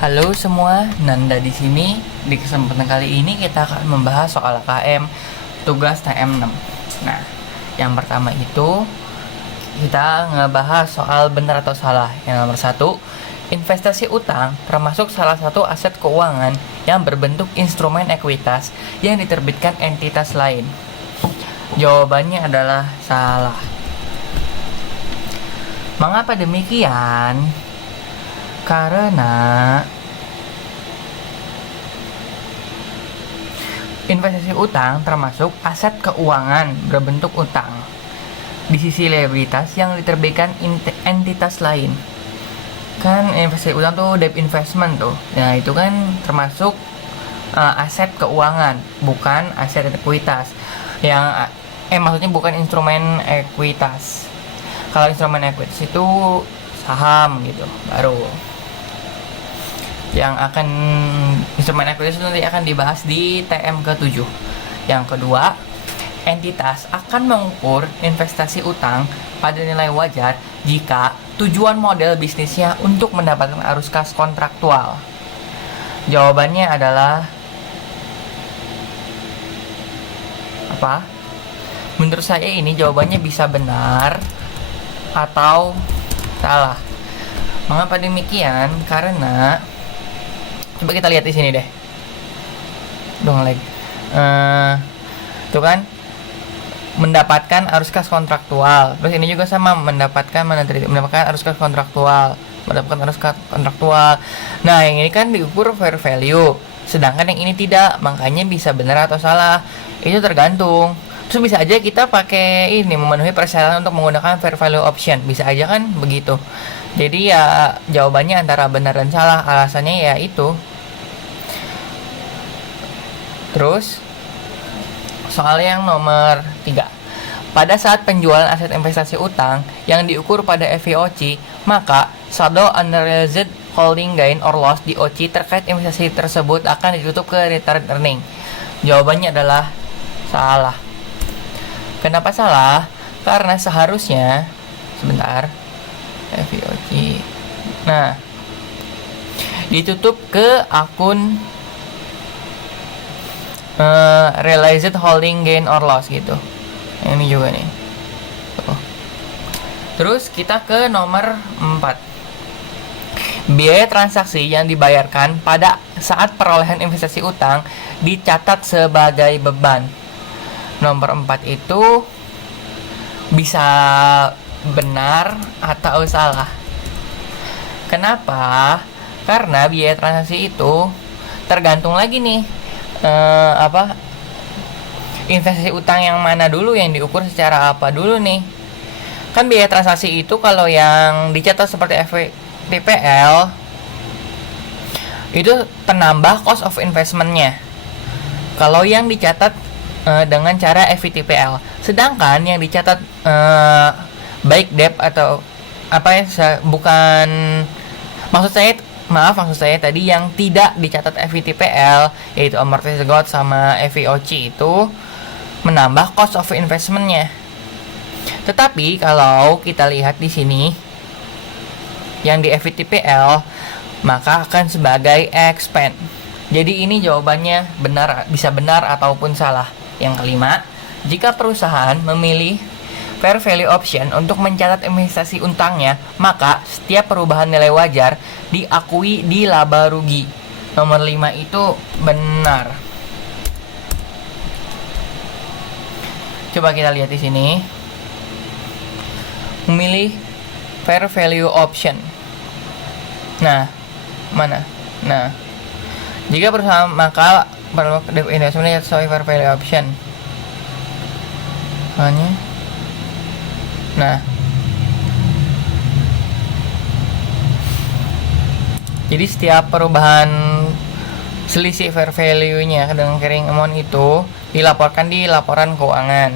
Halo semua, Nanda di sini. Di kesempatan kali ini kita akan membahas soal KM tugas TM6. Nah, yang pertama itu kita ngebahas soal benar atau salah. Yang nomor satu, investasi utang termasuk salah satu aset keuangan yang berbentuk instrumen ekuitas yang diterbitkan entitas lain. Jawabannya adalah salah. Mengapa demikian? Karena investasi utang termasuk aset keuangan berbentuk utang di sisi liabilitas yang diterbitkan entitas lain. Kan investasi utang tuh debt investment tuh. Nah, itu kan termasuk aset keuangan, bukan aset ekuitas. Yang maksudnya bukan instrumen ekuitas. Kalau instrumen ekuitas itu saham gitu, baru yang akan instrumen ekuitas nanti akan dibahas di TM ke-7. Yang kedua, entitas akan mengukur investasi utang pada nilai wajar jika tujuan model bisnisnya untuk mendapatkan arus kas kontraktual. Jawabannya adalah apa? Menurut saya ini jawabannya bisa benar atau salah. Mengapa demikian? Karena coba kita lihat di sini deh. Dong lag. Tuh kan mendapatkan arus kas kontraktual. Terus ini juga sama mendapatkan arus kas kontraktual. Nah, yang ini kan diukur fair value. Sedangkan yang ini tidak, makanya bisa benar atau salah. Itu tergantung. Terus bisa aja kita pakai ini memenuhi persyaratan untuk menggunakan fair value option. Bisa aja kan begitu. Jadi ya jawabannya antara benar dan salah. Alasannya ya itu. Terus soal yang nomor 3. Pada saat penjualan aset investasi utang yang diukur pada FVOC, maka saldo unrealized holding gain or loss di OC terkait investasi tersebut akan ditutup ke retained earning. Jawabannya adalah salah. Kenapa salah? Karena seharusnya sebentar FVOC. Nah, ditutup ke akun realized holding gain or loss gitu. Ini juga nih. Terus kita ke nomor 4. Biaya transaksi yang dibayarkan pada saat perolehan investasi utang dicatat sebagai beban. Nomor 4 itu bisa benar atau salah. Kenapa? Karena biaya transaksi itu tergantung lagi nih investasi utang yang mana dulu, yang diukur secara apa dulu nih. Kan biaya transaksi itu kalau yang dicatat seperti FVTPL itu penambah cost of investmentnya kalau yang dicatat dengan cara FVTPL. Sedangkan yang dicatat baik debt atau apa ya, bukan maksud saya tadi yang tidak dicatat FVTPL, yaitu amortized cost sama FVOC itu menambah cost of investmentnya. Tetapi kalau kita lihat di sini yang di FVTPL, maka akan sebagai expense. Jadi ini jawabannya benar, bisa benar ataupun salah. Yang kelima, jika perusahaan memilih fair value option untuk mencatat investasi utangnya, maka setiap perubahan nilai wajar diakui di laba rugi. Nomor 5 itu benar. Coba kita lihat di sini. Memilih fair value option. Nah, mana? Nah, jika perusahaan maka investment sesuai fair value option. Hanya nah, jadi setiap perubahan selisih fair value-nya dengan carrying amount itu dilaporkan di laporan keuangan.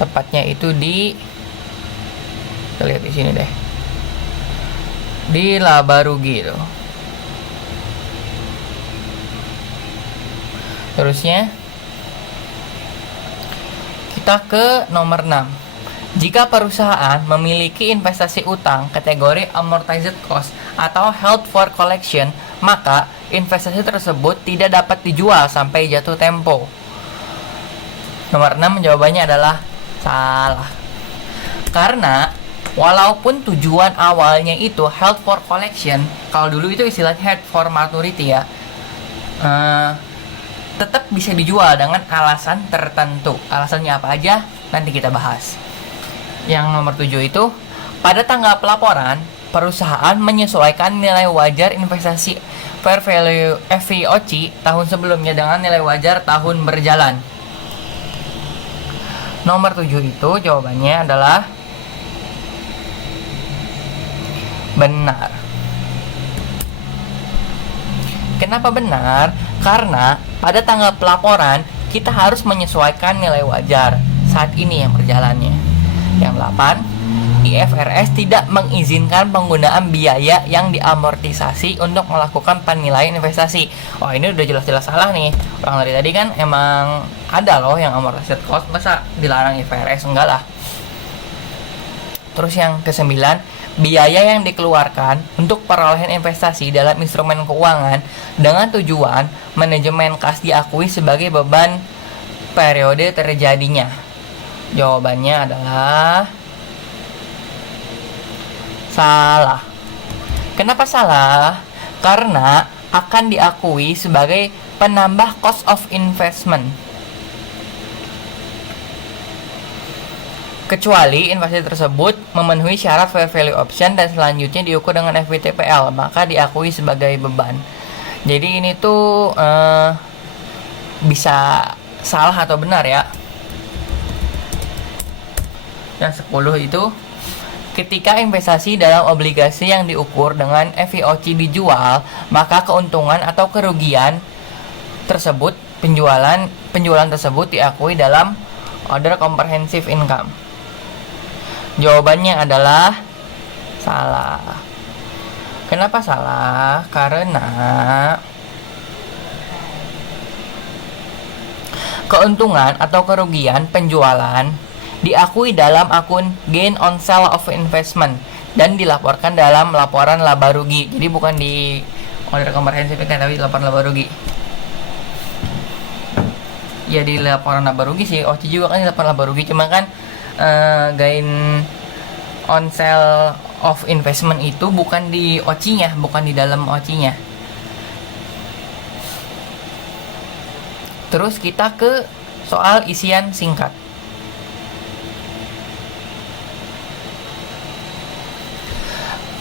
Tepatnya itu kita lihat di sini deh. Di laba rugi itu. Terusnya kita ke nomor 6. Jika perusahaan memiliki investasi utang kategori amortized cost atau held for collection, maka investasi tersebut tidak dapat dijual sampai jatuh tempo. Nomor 6 jawabannya adalah salah. Karena walaupun tujuan awalnya itu held for collection, kalau dulu itu istilahnya held for maturity ya, tetap bisa dijual dengan alasan tertentu. Alasannya apa aja nanti kita bahas. Yang nomor 7 itu, pada tanggal pelaporan, perusahaan menyesuaikan nilai wajar investasi fair value FVOC tahun sebelumnya dengan nilai wajar tahun berjalan. Nomor 7 itu jawabannya adalah benar. Kenapa benar? Karena pada tanggal pelaporan kita harus menyesuaikan nilai wajar saat ini yang berjalannya. Yang 8, IFRS tidak mengizinkan penggunaan biaya yang diamortisasi untuk melakukan penilaian investasi. Oh, ini udah jelas-jelas salah nih. Orang dari tadi kan emang ada loh yang amortized cost, masa dilarang IFRS? Enggak lah. Terus yang ke-9, biaya yang dikeluarkan untuk perolehan investasi dalam instrumen keuangan dengan tujuan manajemen kas diakui sebagai beban periode terjadinya. Jawabannya adalah salah. Kenapa salah? Karena akan diakui sebagai penambah cost of investment, kecuali investasi tersebut memenuhi syarat fair value option dan selanjutnya diukur dengan FVTPL, maka diakui sebagai beban. Jadi ini tuh bisa salah atau benar ya. Yang 10 itu, ketika investasi dalam obligasi yang diukur dengan FVOC dijual, maka keuntungan atau kerugian tersebut penjualan tersebut diakui dalam other comprehensive income. Jawabannya adalah salah. Kenapa salah? Karena keuntungan atau kerugian penjualan diakui dalam akun gain on sale of investment dan dilaporkan dalam laporan laba rugi. Jadi bukan di order komprehensif kan, tapi laporan laba rugi. Ya di laporan laba rugi sih. OC juga kan di laporan laba rugi, cuma kan gain on sale of investment itu bukan di OC-nya, bukan di dalam OC-nya. Terus kita ke soal isian singkat.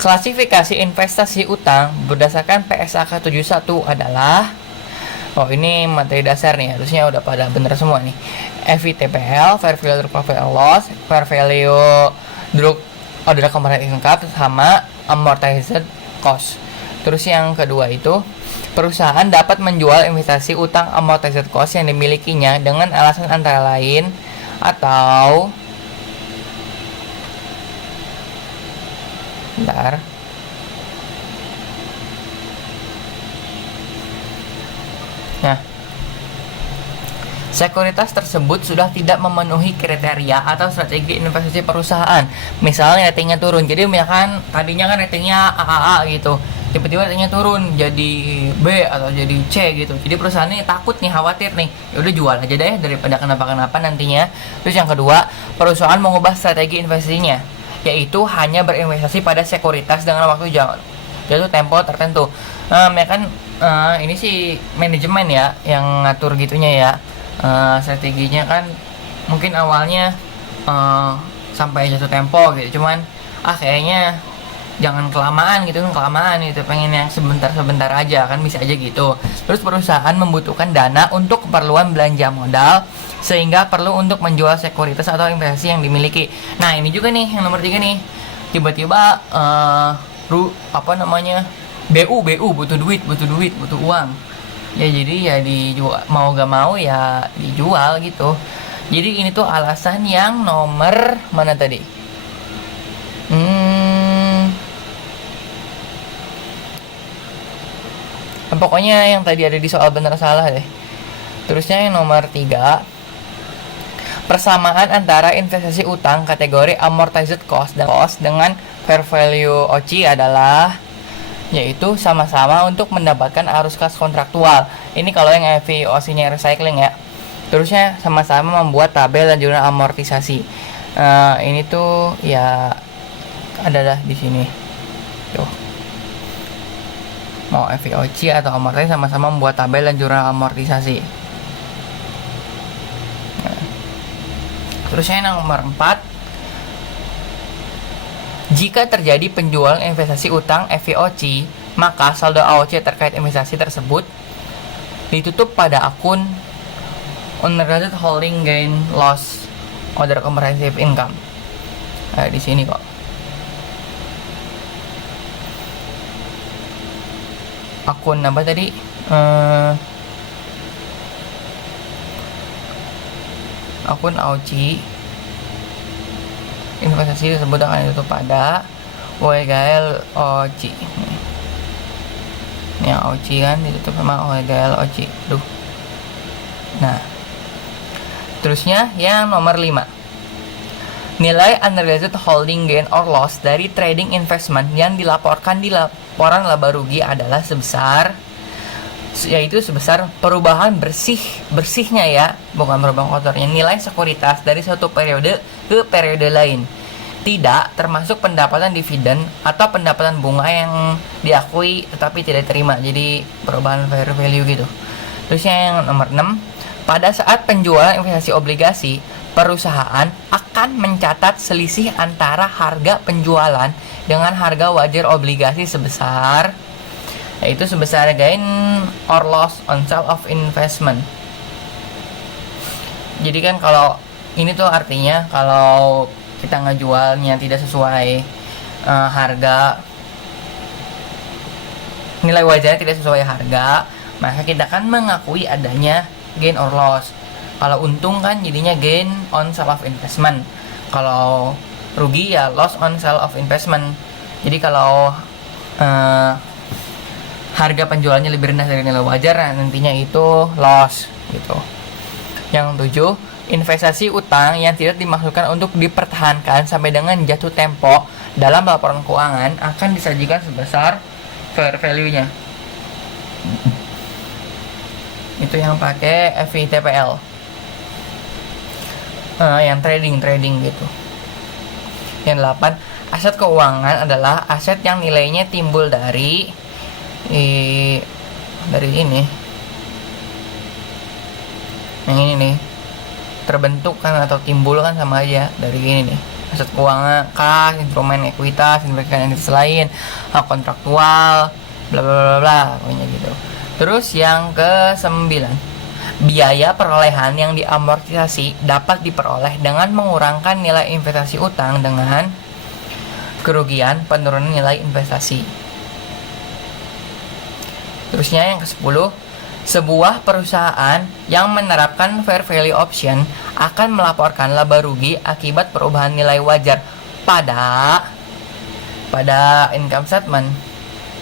Klasifikasi investasi utang berdasarkan PSAK 71 adalah, oh ini materi dasar nih, harusnya udah pada bener semua nih. FVTPL, Fair Value Profit and Loss, Fair Value Drug Order Comprehensive Income, sama Amortized Cost. Terus yang kedua itu, perusahaan dapat menjual investasi utang amortized cost yang dimilikinya dengan alasan antara lain atau sekuritas tersebut sudah tidak memenuhi kriteria atau strategi investasi perusahaan. Misalnya ratingnya turun. Jadi misalkan tadinya kan ratingnya AAA gitu, tiba-tiba ratingnya turun jadi B atau jadi C gitu. Jadi perusahaan ini takut nih, khawatir nih. Ya udah jual aja deh daripada kenapa-kenapa nantinya. Terus yang kedua, perusahaan mengubah strategi investasinya, yaitu hanya berinvestasi pada sekuritas dengan waktu jatuh tempo tertentu. Ya kan ini sih manajemen ya yang ngatur gitunya ya. Strateginya kan mungkin awalnya sampai jatuh tempo gitu, cuman kayaknya jangan kelamaan gitu, pengen yang sebentar aja, kan bisa aja gitu. Terus perusahaan membutuhkan dana untuk keperluan belanja modal sehingga perlu untuk menjual sekuritas atau investasi yang dimiliki. Nah ini juga nih yang nomor 3 nih, tiba-tiba BU butuh duit, butuh uang ya, jadi ya dijual, mau gak mau ya dijual gitu. Jadi ini tuh alasan yang nomor mana tadi? Pokoknya yang tadi ada di soal benar salah deh. Terusnya yang nomor 3, persamaan antara investasi utang kategori amortized cost dan cost dengan fair value OC adalah yaitu sama-sama untuk mendapatkan arus kas kontraktual. Ini kalau yang FVOC-nya recycling ya. Terusnya sama-sama membuat tabel lanjutan amortisasi. Ini tuh ya adalah di sini. Tuh. Mau FVOC atau amortisasi sama-sama membuat tabel lanjutan amortisasi. Terusnya yang nomor 4, jika terjadi penjualan investasi utang FVOC, maka saldo AOC terkait investasi tersebut ditutup pada akun unrealized holding gain loss other comprehensive income. Di sini kok. Akun apa tadi? Akun AOC investasi tersebut akan ditutup pada WGL OC. Ini OC kan ditutup sama WGL OC. Nah, terusnya yang nomor 5, nilai unrealized holding gain or loss dari trading investment yang dilaporkan di laporan laba rugi adalah sebesar perubahan bersihnya ya, bukan perubahan kotornya, nilai sekuritas dari suatu periode ke periode lain, tidak termasuk pendapatan dividen atau pendapatan bunga yang diakui tetapi tidak terima, jadi perubahan fair value gitu. Terusnya yang nomor 6, pada saat penjualan investasi obligasi, perusahaan akan mencatat selisih antara harga penjualan dengan harga wajar obligasi sebesar gain or loss on sale of investment. Jadi kan kalau ini tuh artinya kalau kita ngejualnya tidak sesuai harga, nilai wajarnya tidak sesuai harga, maka kita akan mengakui adanya gain or loss. Kalau untung kan jadinya gain on sale of investment, kalau rugi ya loss on sale of investment. Jadi kalau harga penjualannya lebih rendah dari nilai wajar, nantinya itu loss gitu. Yang 7, investasi utang yang tidak dimaksudkan untuk dipertahankan sampai dengan jatuh tempo dalam laporan keuangan akan disajikan sebesar fair value-nya. Itu yang pakai FVTPL. Yang trading gitu. Yang 8, aset keuangan adalah aset yang nilainya timbul dari ini, yang ini nih, terbentuk kan atau timbul kan sama aja dari ini nih, aset keuangan, kas, instrumen ekuitas, investasi lain, hak kontraktual, bla bla bla bla, pokoknya gitu. Terus yang ke-9, biaya perolehan yang diamortisasi dapat diperoleh dengan mengurangkan nilai investasi utang dengan kerugian penurunan nilai investasi. Terusnya yang ke-10, sebuah perusahaan yang menerapkan fair value option akan melaporkan laba rugi akibat perubahan nilai wajar pada income statement.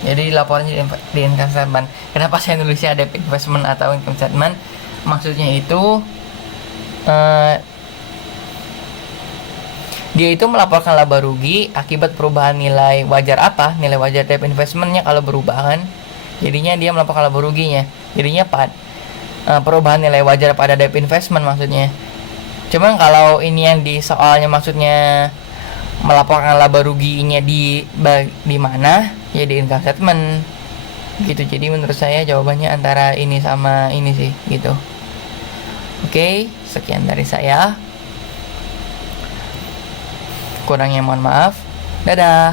Jadi laporannya di income statement. Kenapa saya nulisnya ada investment atau income statement? Maksudnya itu dia itu melaporkan laba rugi akibat perubahan nilai wajar apa? Nilai wajar debt investmentnya kalau berubah kan, jadinya dia melaporkan laba ruginya. Jadinya perubahan nilai wajar pada debt investment maksudnya. Cuman kalau ini yang di soalnya maksudnya melaporkan laba ruginya di mana? Ya di income statement gitu. Jadi menurut saya jawabannya antara ini sama ini sih gitu. Oke, sekian dari saya. Kurangnya mohon maaf. Dadah.